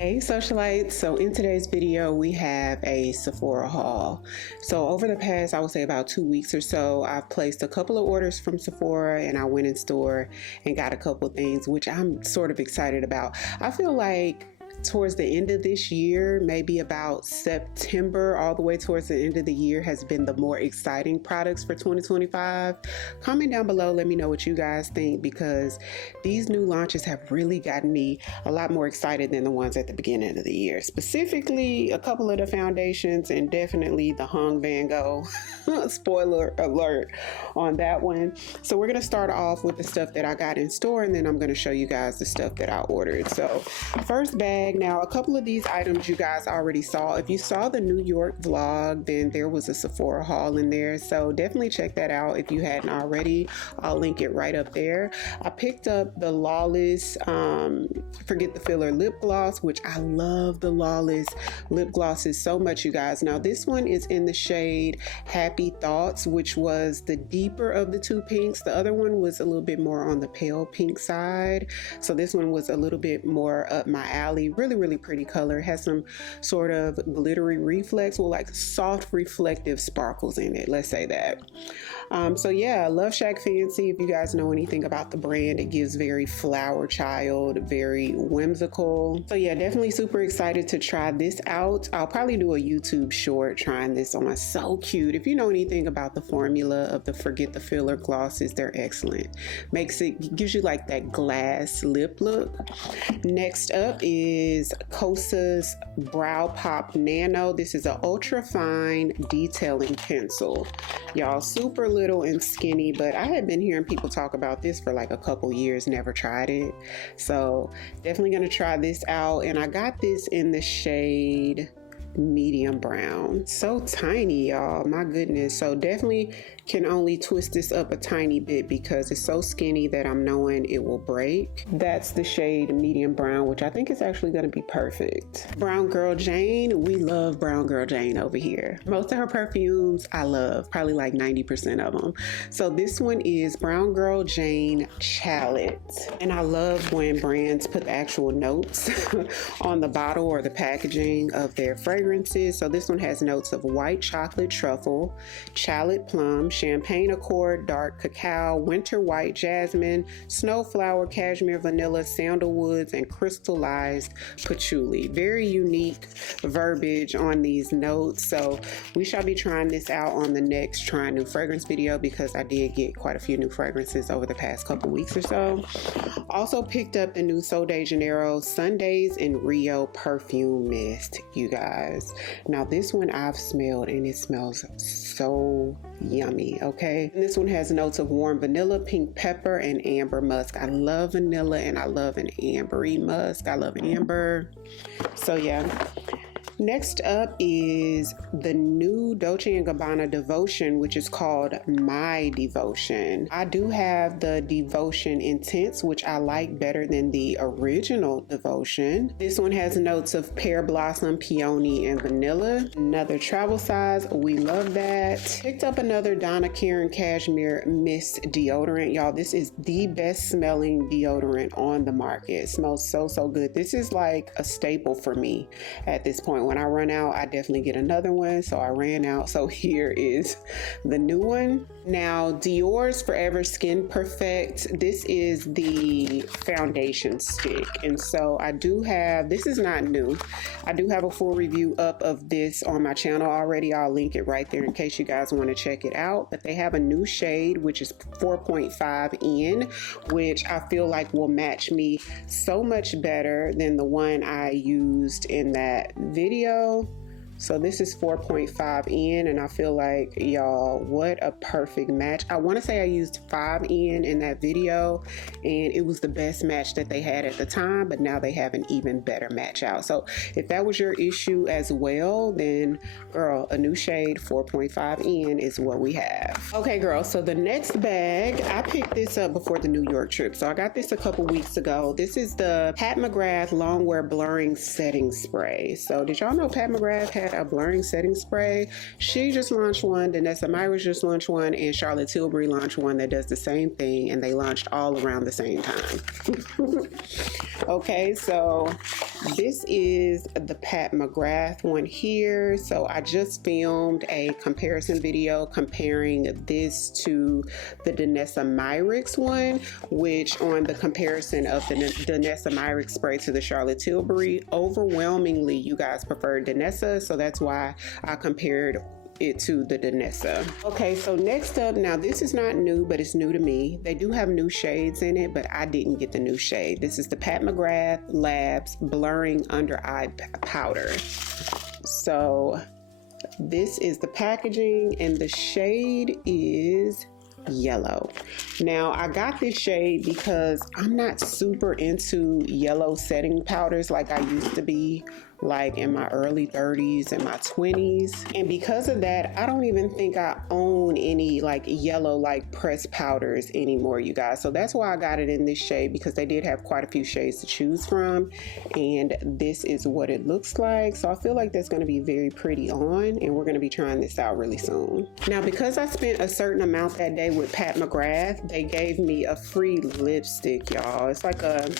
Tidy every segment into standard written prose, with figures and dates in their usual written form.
Hey socialites, so in today's video we have a Sephora haul. So over the past, I would say about 2 weeks or so, I've placed a couple of orders from Sephora and I went in store and got a couple things which I'm sort of excited about. I feel like towards the end of this year, maybe about September all the way towards the end of the year, has been the more exciting products for 2025. Comment down below, let me know what you guys think, because these new launches have really gotten me a lot more excited than the ones at the beginning of the year. Specifically, a couple of the foundations and definitely the hung Vangoo. Spoiler alert on that one. So we're going to start off with the stuff that I got in store, and then I'm going to show you guys the stuff that I ordered. So first bag. Now, a couple of these items you guys already saw. If you saw the New York vlog, then there was a Sephora haul in there. So definitely check that out if you hadn't already. I'll link it right up there. I picked up the Lawless Forget the Filler lip gloss, which I love the Lawless lip glosses so much, you guys. Now, this one is in the shade Happy Thoughts, which was the deeper of the two pinks. The other one was a little bit more on the pale pink side. So this one was a little bit more up my alley. Really pretty color. It has some sort of glittery reflex, well, like soft reflective sparkles in it, let's say that. So yeah, LoveShack Fancy, if you guys know anything about the brand, it gives very flower child, very whimsical. So yeah, definitely super excited to try this out. I'll probably do a YouTube short trying this on. So cute. If you know anything about the formula of the Forget the Filler glosses, they're excellent. Gives you like that glass lip look. Next up is Kosas Brow Pop Nano. This is an ultra fine detailing pencil. Y'all, super little and skinny, but I had been hearing people talk about this for like a couple years, never tried it. So definitely gonna try this out. And I got this in the shade medium brown. So tiny, y'all, my goodness. So definitely can only twist this up a tiny bit because it's so skinny that I'm knowing it will break. That's the shade medium brown, which I think is actually going to be perfect. Brown Girl Jane, we love Brown Girl Jane over here. Most of her perfumes I love, probably like 90% of them. So this one is Brown Girl Jane Chalet, and I love when brands put the actual notes on the bottle or the packaging of their fragrances. So this one has notes of white chocolate truffle, chalet plum, champagne accord, dark cacao, winter white jasmine, snowflower, cashmere vanilla, sandalwoods, and crystallized patchouli. Very unique verbiage on these notes. So we shall be trying this out on the next trying new fragrance video, because I did get quite a few new fragrances over the past couple weeks or so. Also picked up the new Janiero Sundays in Rio perfume mist, you guys. Now this one I've smelled and it smells so yummy. Okay, and this one has notes of warm vanilla, pink pepper, and amber musk. I love vanilla and I love an ambery musk. I love amber. So yeah. Next up is the new Dolce & Gabbana Devotion, which is called My Devotion. I do have the Devotion Intense, which I like better than the original Devotion. This one has notes of pear blossom, peony, and vanilla. Another travel size. We love that. Picked up another Donna Karen Cashmere Mist deodorant. Y'all, this is the best smelling deodorant on the market. It smells so good. This is like a staple for me at this point. When I run out, I definitely get another one. So I ran out. So here is the new one. Now, Dior's Forever Skin Perfect. This is the foundation stick. And so I do have, this is not new. I do have a full review up of this on my channel already. I'll link it right there in case you guys want to check it out. But they have a new shade, which is 4.5 in, which I feel like will match me so much better than the one I used in that video. So this is 4.5 in, and I feel like, y'all, what a perfect match. I want to say I used 5 in that video, and it was the best match that they had at the time, but now they have an even better match out. So if that was your issue as well, then girl, a new shade 4.5 in is what we have. Okay, girl, so the next bag, I picked this up before the New York trip. So I got this a couple weeks ago. This is the Pat McGrath Longwear Blurring Setting Spray. So did y'all know Pat McGrath has had a blurring setting spray. She just launched one, Danessa Myricks just launched one, and Charlotte Tilbury launched one that does the same thing, and they launched all around the same time. Okay, so this is the Pat McGrath one here. So I just filmed a comparison video comparing this to the Danessa Myricks one, which on the comparison of the Danessa Myricks spray to the Charlotte Tilbury, overwhelmingly you guys preferred Danessa, so that's why I compared it to the Danessa. Okay, so next up, now this is not new, but it's new to me. They do have new shades in it, but I didn't get the new shade. This is the Pat McGrath Labs Blurring Under Eye Powder. So this is the packaging, and the shade is yellow. Now I got this shade because I'm not super into yellow setting powders like I used to be, like in my early 30s and my 20s, and because of that I don't even think I own any like yellow like pressed powders anymore, you guys. So that's why I got it in this shade, because they did have quite a few shades to choose from, and this is what it looks like. So I feel like that's going to be very pretty on, and we're going to be trying this out really soon. Now because I spent a certain amount that day with Pat McGrath, they gave me a free lipstick, y'all. It's like a,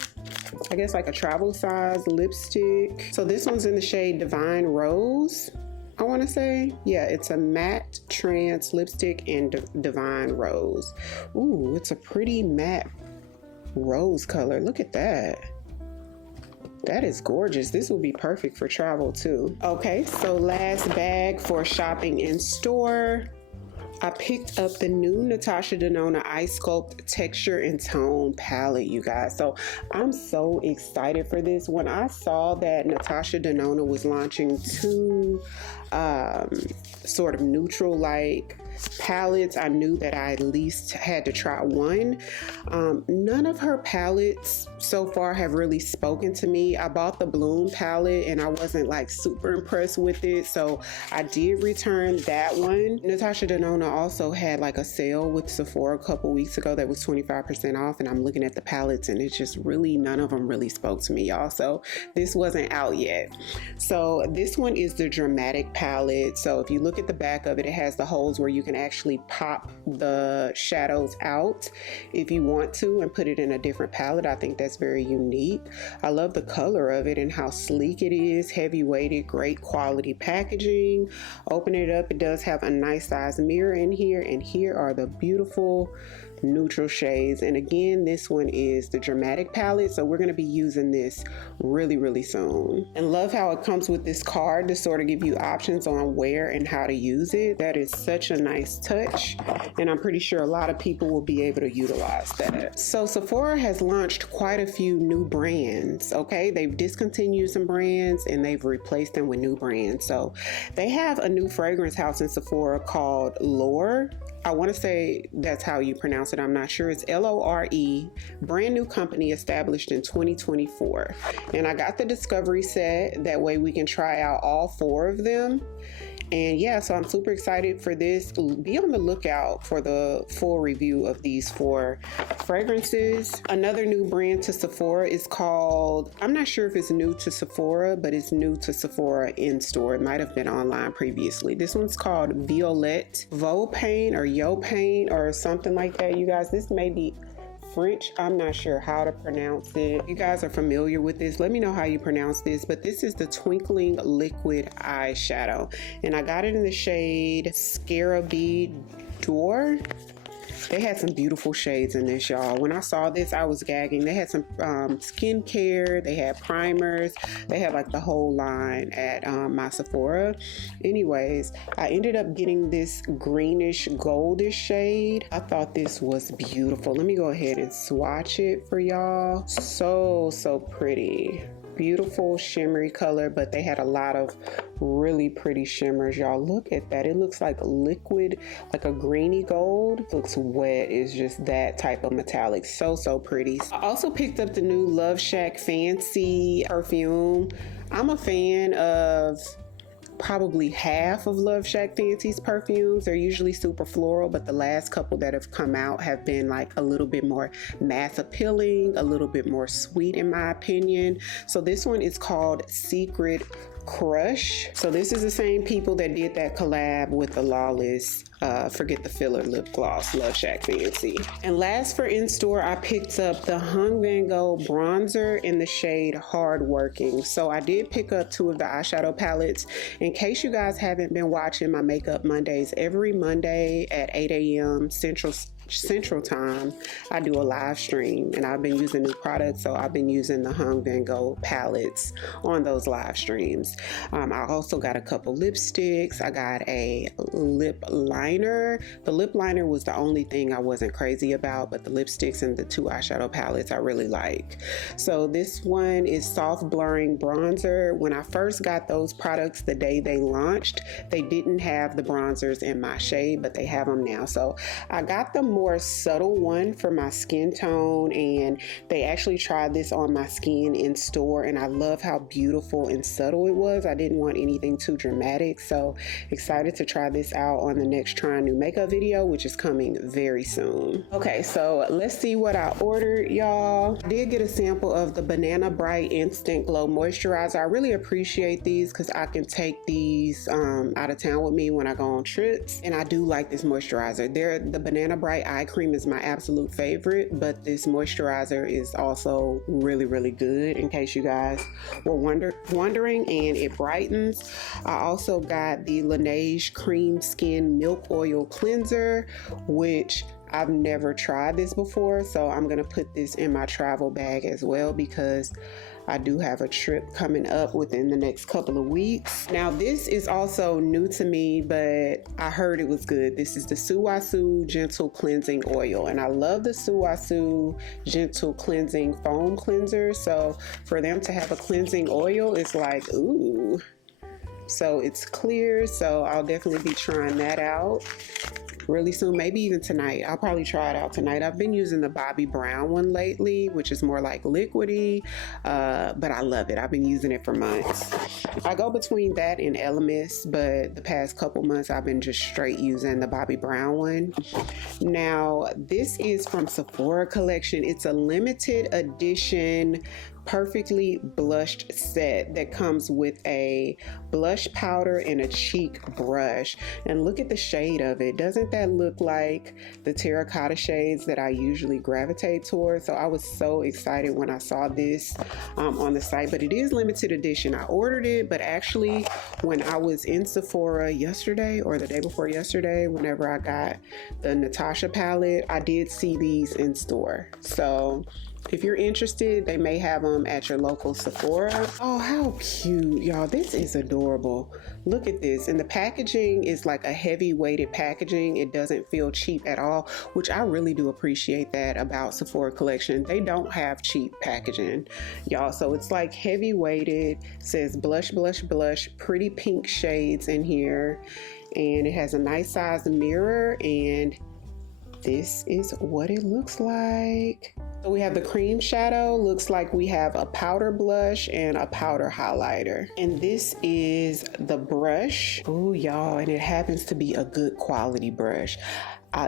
I guess like a travel size lipstick. So this one's in the shade Divine Rose, I want to say. Yeah, it's a matte trance lipstick in Divine Rose. Ooh, it's a pretty matte rose color. Look at that. That is gorgeous. This will be perfect for travel too. Okay, so last bag for shopping in store. I picked up the new Natasha Denona Ice Sculpt Texture and Tone palette, you guys. So I'm so excited for this. When I saw that Natasha Denona was launching two sort of neutral like palettes, I knew that I at least had to try one. None of her palettes so far have really spoken to me. I bought the Bloom palette and I wasn't like super impressed with it, so I did return that one. Natasha Denona also had like a sale with Sephora a couple weeks ago that was 25% off, and I'm looking at the palettes and it's just really, none of them really spoke to me, y'all. So this wasn't out yet. So this one is the Dramatic palette. So if you look at the back of it, it has the holes where you can actually pop the shadows out if you want to and put it in a different palette. I think that's very unique. I love the color of it and how sleek it is, heavy weighted, great quality packaging. Open it up, it does have a nice size mirror in here, and here are the beautiful neutral shades. And again, this one is the Dramatic palette, so we're going to be using this really soon. And love how it comes with this card to sort of give you options on where and how to use it. That is such a nice touch, and I'm pretty sure a lot of people will be able to utilize that. So Sephora has launched quite a few new brands. Okay, they've discontinued some brands and they've replaced them with new brands. So they have a new fragrance house in Sephora called Lore. I want to say that's how you pronounce it. I'm not sure. It's Lore. Brand new company established in 2024. And I got the Discovery set. That way we can try out all 4 of them. And yeah, so I'm super excited for this. Be on the lookout for the full review of these 4 fragrances. Another new brand to Sephora is called, I'm not sure if it's new to Sephora, but it's new to Sephora in store. It might have been online previously. This one's called Violette Pain or Yo Pain or something like that, you guys. This may be French. I'm not sure how to pronounce it. If you guys are familiar with this, let me know how you pronounce this. But this is the Twinkling Liquid Eyeshadow, and I got it in the shade Scarabee D'Or. They had some beautiful shades in this, y'all. When I saw this, I was gagging. They had some skincare, they had primers, they had like the whole line at my Sephora. Anyways, I ended up getting this greenish goldish shade. I thought this was beautiful. Let me go ahead and swatch it for y'all. So pretty. Beautiful shimmery color, but they had a lot of really pretty shimmers, y'all. Look at that. It looks like liquid, like a greeny gold. Looks wet. It's just that type of metallic. So pretty. I also picked up the new LoveShack Fancy perfume. I'm a fan of probably half of LoveShack Fancy's perfumes. They're usually super floral, but the last couple that have come out have been like a little bit more mass appealing, a little bit more sweet in my opinion. So this one is called Secret Crush. So this is the same people that did that collab with the Lawless Forget the Filler lip gloss, LoveShack Fancy. And last for in-store, I picked up the Vangoo bronzer in the shade Hardworking. So I did pick up 2 of the eyeshadow palettes. In case you guys haven't been watching my Makeup Mondays, every Monday at 8 a.m. Central Time, I do a live stream, and I've been using new products, so I've been using the Vangoo palettes on those live streams. I also got a couple lipsticks. I got a lip liner. The lip liner was the only thing I wasn't crazy about, but the lipsticks and the 2 eyeshadow palettes I really like. So this one is soft blurring bronzer. When I first got those products the day they launched, they didn't have the bronzers in my shade, but they have them now. So I got the more subtle one for my skin tone, and they actually tried this on my skin in store, and I love how beautiful and subtle it was. I didn't want anything too dramatic, so excited to try this out on the next trying new makeup video, which is coming very soon. Okay, so let's see what I ordered, y'all. I did get a sample of the Banana Bright Instant Glow Moisturizer. I really appreciate these because I can take these out of town with me when I go on trips, and I do like this moisturizer. The Banana Bright eye cream is my absolute favorite, but this moisturizer is also really, really good, in case you guys were wondering, and it brightens. I also got the Laneige Cream Skin Milk Oil Cleanser, which I've never tried this before, so I'm gonna put this in my travel bag as well because I do have a trip coming up within the next couple of weeks. Now this is also new to me, but I heard it was good. This is the Suwasu Gentle Cleansing Oil, and I love the Suwasu Gentle Cleansing Foam Cleanser, so for them to have a cleansing oil, it's like, ooh. So it's clear, so I'll definitely be trying that out really soon, maybe even tonight. I'll probably try it out tonight. I've been using the Bobbi Brown one lately, which is more like liquidy, but I love it. I've been using it for months. I go between that and Elemis, but the past couple months I've been just straight using the Bobbi Brown one. Now this is from Sephora Collection. It's a limited edition perfectly blushed set that comes with a blush powder and a cheek brush, and look at the shade of it. Doesn't that look like the terracotta shades that I usually gravitate towards? So I was so excited when I saw this on the site, but it is limited edition. I ordered it, but actually when I was in Sephora yesterday or the day before yesterday, whenever I got the Natasha palette, I did see these in store. So if you're interested, they may have them at your local Sephora. Oh, how cute, y'all. This is adorable. Look at this. And the packaging is like a heavy weighted packaging. It doesn't feel cheap at all, which I really do appreciate that about Sephora Collection. They don't have cheap packaging, y'all. So it's like heavy weighted, says blush, blush, blush, pretty pink shades in here. And it has a nice sized mirror, and this is what it looks like. So we have the cream shadow, looks like we have a powder blush and a powder highlighter. And this is the brush. Ooh, y'all, and it happens to be a good quality brush.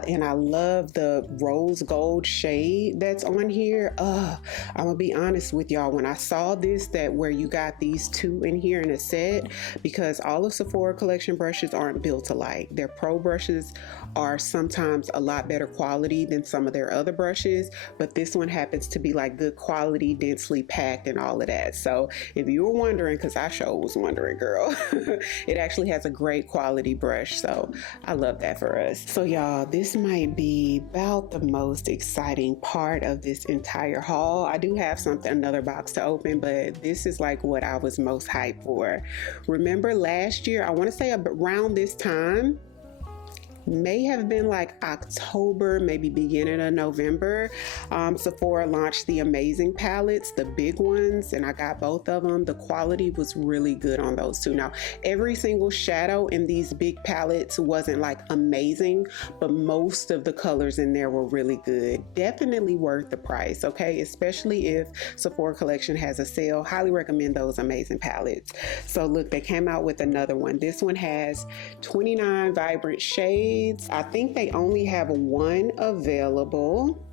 And I love the rose gold shade that's on here. I'm gonna be honest with y'all, when I saw this, that where you got these 2 in here in a set, because all of Sephora Collection brushes aren't built alike. Their pro brushes are sometimes a lot better quality than some of their other brushes, but this one happens to be like good quality, densely packed and all of that. So if you were wondering, because I sure was wondering, girl, it actually has a great quality brush. So I love that for us. So y'all, this might be about the most exciting part of this entire haul. I do have another box to open, but this is like what I was most hyped for. Remember last year, I want to say around this time, may have been like October, maybe beginning of November, Sephora launched the Amazing palettes, the big ones, and I got both of them. The quality was really good on those 2. Now, every single shadow in these big palettes wasn't like amazing, but most of the colors in there were really good. Definitely worth the price, okay? Especially if Sephora Collection has a sale. Highly recommend those Amazing palettes. So look, they came out with another one. This one has 29 vibrant shades. I think they only have 1 available.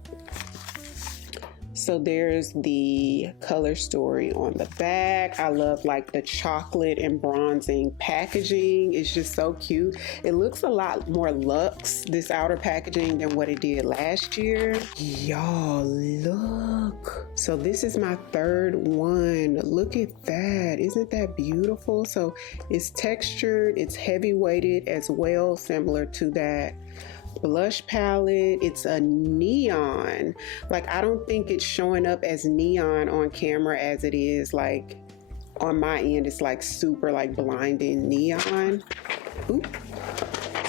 So there's the color story on the back. I love like the chocolate and bronzing packaging. It's just so cute. It looks a lot more luxe, this outer packaging, than what it did last year. Y'all, look. So this is my third one. Look at that. Isn't that beautiful? So it's textured, it's heavy weighted as well, similar to that blush palette. It's a neon. Like, I don't think it's showing up as neon on camera as it is like on my end. It's like super like blinding neon. Oop.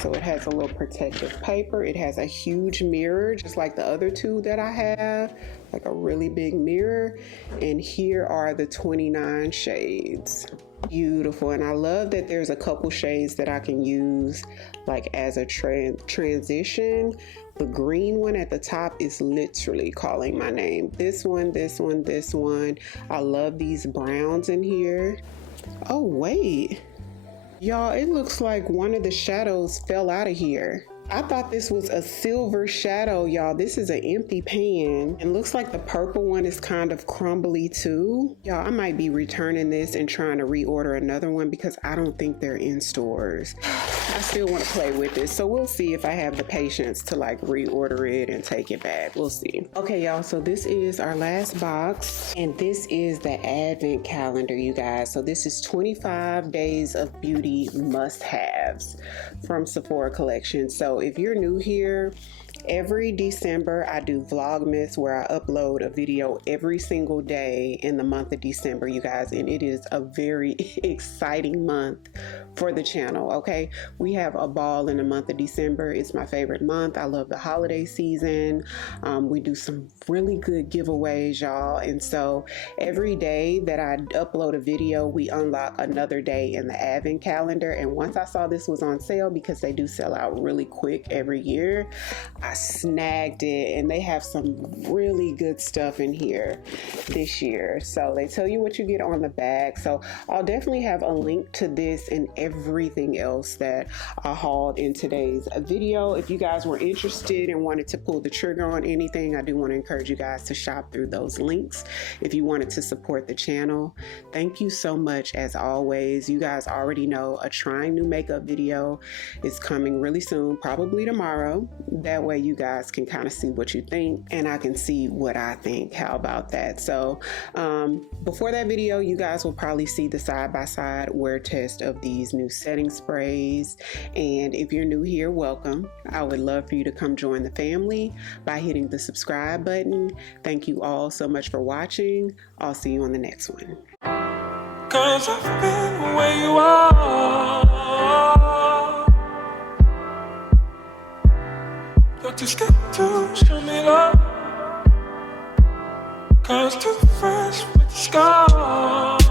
So it has a little protective paper. It has a huge mirror, just like the other two that I have, like a really big mirror. And here are the 29 shades. Beautiful. And I love that there's a couple shades that I can use like as a transition. The green one at the top is literally calling my name. This one, this one, this one. I love these browns in here. Oh, wait. Y'all, it looks like one of the shadows fell out of here. I thought this was a silver shadow, y'all. This is an empty pan. It looks like the purple one is kind of crumbly too. Y'all, I might be returning this and trying to reorder another one because I don't think they're in stores. I still want to play with it, so we'll see if I have the patience to like reorder it and take it back. We'll see. Okay, y'all, so this is our last box, and this is the advent calendar, you guys. So this is 25 days of beauty must-haves from Sephora Collection. So if you're new here, every December I do Vlogmas where I upload a video every single day in the month of December, you guys, and it is a very exciting month for the channel. Okay, we have a ball in the month of December. It's my favorite month. I love the holiday season. We do some really good giveaways, y'all, and so every day that I upload a video, we unlock another day in the advent calendar. And once I saw this was on sale, because they do sell out really quick every year, I snagged it, and they have some really good stuff in here this year. So they tell you what you get on the bag. So I'll definitely have a link to this and everything else that I hauled in today's video. If you guys were interested and wanted to pull the trigger on anything, I do want to encourage you guys to shop through those links if you wanted to support the channel. Thank you so much. As always, you guys already know a trying new makeup video is coming really soon, probably tomorrow. That way you guys can kind of see what you think and I can see what I think. How about that? So before that video, you guys will probably see the side-by-side wear test of these new setting sprays. And if you're new here, welcome. I would love for you to come join the family by hitting the subscribe button. Thank you all so much for watching. I'll see you on the next one. 'Cause I've been where you are. You're too scared to show me love, 'cause too fresh with the scars.